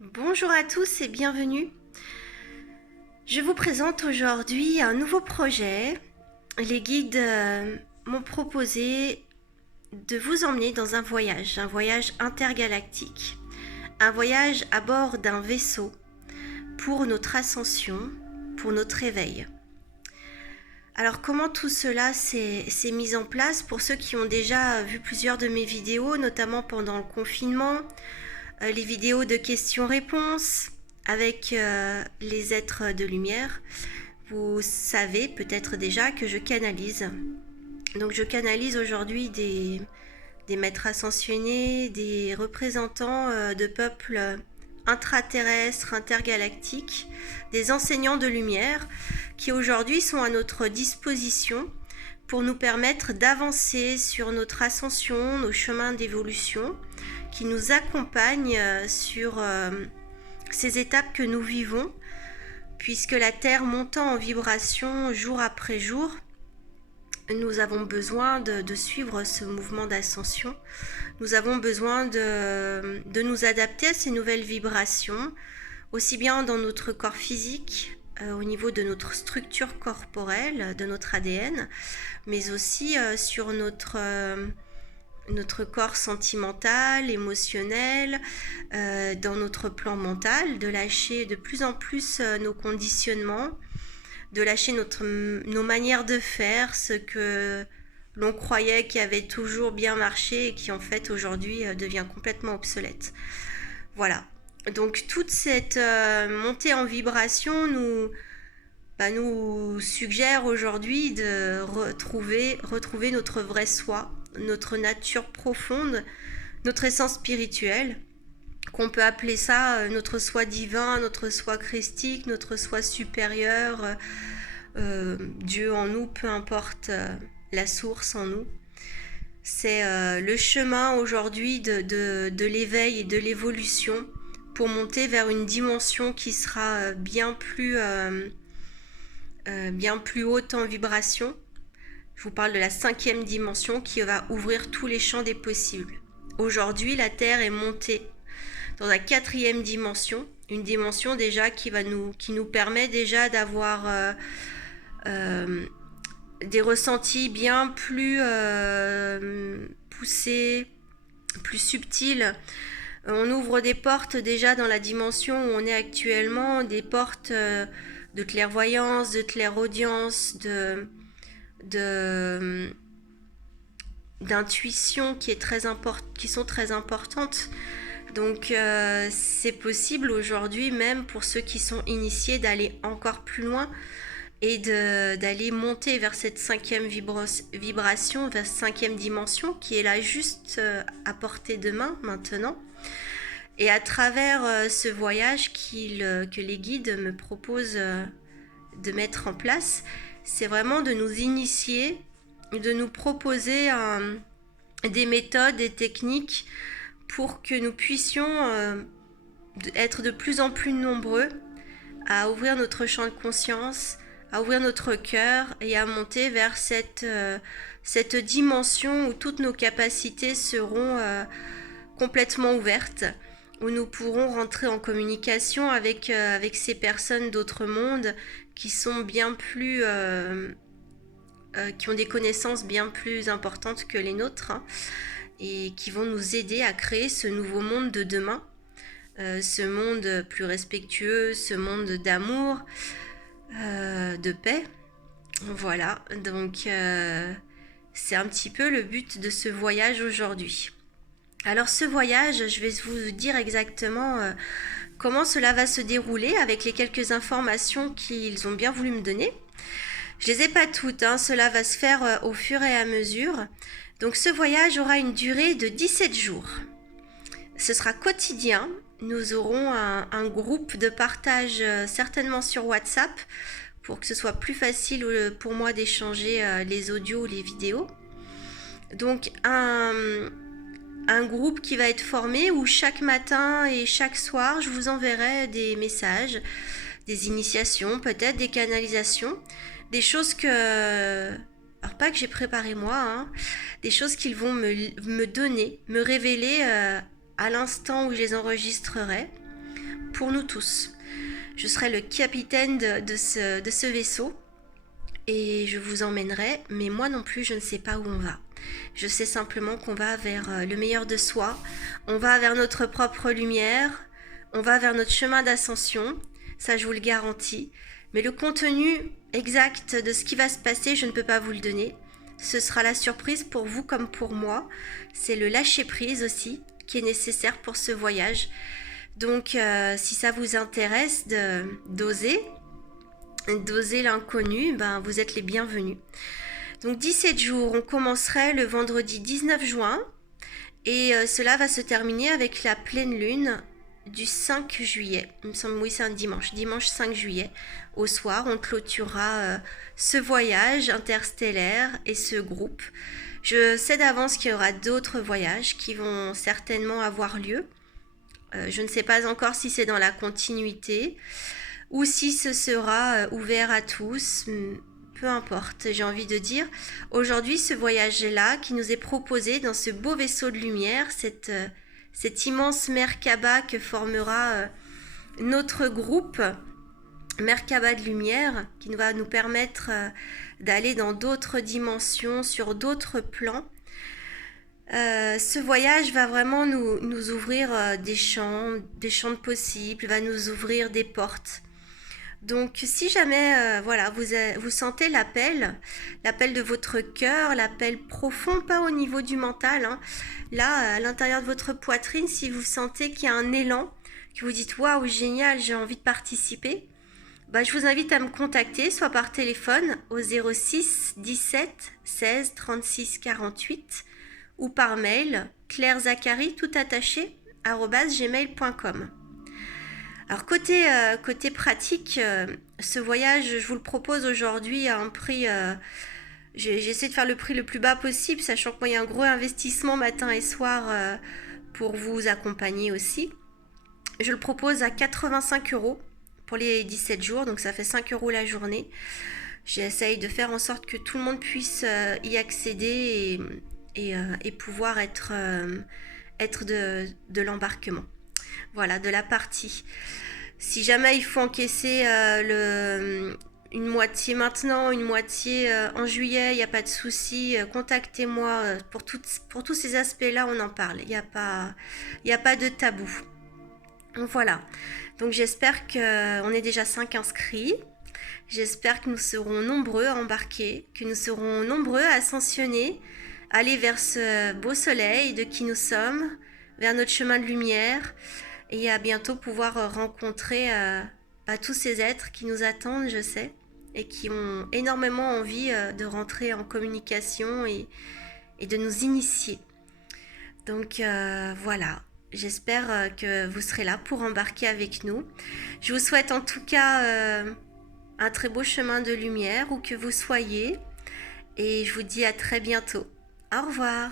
Bonjour à tous et bienvenue. Je vous présente aujourd'hui un nouveau projet. Les guides m'ont proposé de vous emmener dans un voyage intergalactique, un voyage à bord d'un vaisseau pour notre ascension, pour notre éveil. Alors comment tout cela s'est mis en place? Pour ceux qui ont déjà vu plusieurs de mes vidéos, notamment pendant le confinement, les vidéos de questions-réponses avec les êtres de lumière, vous savez peut-être déjà que je canalise. Donc je canalise aujourd'hui des maîtres ascensionnés, des représentants de peuples intraterrestres, intergalactiques, des enseignants de lumière qui aujourd'hui sont à notre disposition pour nous permettre d'avancer sur notre ascension, nos chemins d'évolution, qui nous accompagnent sur ces étapes que nous vivons, puisque la Terre montant en vibration jour après jour, nous avons besoin de suivre ce mouvement d'ascension. Nous avons besoin de nous adapter à ces nouvelles vibrations, aussi bien dans notre corps physique, au niveau de notre structure corporelle, de notre ADN, mais aussi sur notre corps sentimental, émotionnel, dans notre plan mental, de lâcher de plus en plus nos conditionnements, de lâcher nos manières de faire, ce que l'on croyait qui avait toujours bien marché et qui en fait aujourd'hui devient complètement obsolète. Voilà. Donc toute cette montée en vibration nous suggère aujourd'hui de retrouver notre vrai soi, notre nature profonde, notre essence spirituelle, qu'on peut appeler ça notre soi divin, notre soi christique, notre soi supérieur, Dieu en nous, peu importe la source en nous. C'est le chemin aujourd'hui de l'éveil et de l'évolution pour monter vers une dimension qui sera bien plus haute en vibration. Je vous parle de la 5e dimension qui va ouvrir tous les champs des possibles. Aujourd'hui, la Terre est montée dans la 4e dimension, une dimension déjà qui nous permet déjà d'avoir des ressentis bien plus poussés, plus subtils. On ouvre des portes déjà dans la dimension où on est actuellement, des portes de clairvoyance, de clairaudience, d'intuition qui sont très importantes. Donc c'est possible aujourd'hui, même pour ceux qui sont initiés, d'aller encore plus loin et d'aller monter vers cette 5e vibration, vers cette 5e dimension qui est là juste à portée de main maintenant. Et à travers ce voyage que les guides me proposent de mettre en place, c'est vraiment de nous initier, de nous proposer des méthodes, des techniques pour que nous puissions être de plus en plus nombreux à ouvrir notre champ de conscience, à ouvrir notre cœur et à monter vers cette dimension où toutes nos capacités seront complètement ouvertes, où nous pourrons rentrer en communication avec ces personnes d'autres mondes qui sont bien plus qui ont des connaissances bien plus importantes que les nôtres, hein, et qui vont nous aider à créer ce nouveau monde de demain, ce monde plus respectueux, ce monde d'amour, de paix. Voilà, donc c'est un petit peu le but de ce voyage aujourd'hui. Alors ce voyage, je vais vous dire exactement comment cela va se dérouler avec les quelques informations qu'ils ont bien voulu me donner. Je les ai pas toutes, hein, cela va se faire au fur et à mesure. Donc ce voyage aura une durée de 17 jours. Ce sera quotidien. Nous aurons un groupe de partage certainement sur WhatsApp pour que ce soit plus facile pour moi d'échanger les audios ou les vidéos. Donc un groupe qui va être formé où chaque matin et chaque soir, je vous enverrai des messages, des initiations, peut-être des canalisations, des choses alors pas que j'ai préparé moi, hein, des choses qu'ils vont me donner, me révéler à l'instant où je les enregistrerai, pour nous tous. Je serai le capitaine de ce vaisseau et je vous emmènerai, mais moi non plus je ne sais pas où on va. Je sais simplement qu'on va vers le meilleur de soi, on va vers notre propre lumière, on va vers notre chemin d'ascension, ça je vous le garantis. Mais le contenu exact de ce qui va se passer, je ne peux pas vous le donner. Ce sera la surprise pour vous comme pour moi. C'est le lâcher-prise aussi qui est nécessaire pour ce voyage. Donc si ça vous intéresse d'oser l'inconnu, ben, vous êtes les bienvenus. Donc 17 jours, on commencerait le vendredi 19 juin et cela va se terminer avec la pleine lune du 5 juillet. Il me semble, oui, c'est un dimanche 5 juillet. Au soir, on clôturera ce voyage interstellaire et ce groupe. Je sais d'avance qu'il y aura d'autres voyages qui vont certainement avoir lieu. Je ne sais pas encore si c'est dans la continuité ou si ce sera ouvert à tous. Peu importe, j'ai envie de dire. Aujourd'hui, ce voyage-là qui nous est proposé dans ce beau vaisseau de lumière, cette immense Merkaba que formera notre groupe, Merkaba de lumière, qui va nous permettre d'aller dans d'autres dimensions, sur d'autres plans. Ce voyage va vraiment nous ouvrir des champs de possibles, va nous ouvrir des portes. Donc si jamais voilà, vous sentez l'appel de votre cœur, l'appel profond, pas au niveau du mental, hein. Là à l'intérieur de votre poitrine, si vous sentez qu'il y a un élan, que vous dites waouh génial, j'ai envie de participer, bah, je vous invite à me contacter soit par téléphone au 06 17 16 36 48 ou par mail clairezachary tout attaché @gmail.com. Alors côté pratique, ce voyage, je vous le propose aujourd'hui à un prix, j'essaie de faire le prix le plus bas possible, sachant qu'il y a un gros investissement matin et soir pour vous accompagner aussi. Je le propose à 85 € pour les 17 jours, donc ça fait 5 € la journée. J'essaye de faire en sorte que tout le monde puisse y accéder et pouvoir être de l'embarquement. Voilà, de la partie. Si jamais il faut encaisser une moitié maintenant, une moitié en juillet, il n'y a pas de souci, contactez-moi. Pour tous ces aspects-là, on en parle. Il n'y a pas de tabou. Voilà. Donc j'espère qu'on est déjà 5 inscrits. J'espère que nous serons nombreux à embarquer, que nous serons nombreux à ascensionner, aller vers ce beau soleil de qui nous sommes, vers notre chemin de lumière. Et à bientôt pouvoir rencontrer tous ces êtres qui nous attendent, je sais, et qui ont énormément envie de rentrer en communication et de nous initier. Donc voilà, j'espère que vous serez là pour embarquer avec nous. Je vous souhaite en tout cas un très beau chemin de lumière où que vous soyez. Et je vous dis à très bientôt. Au revoir.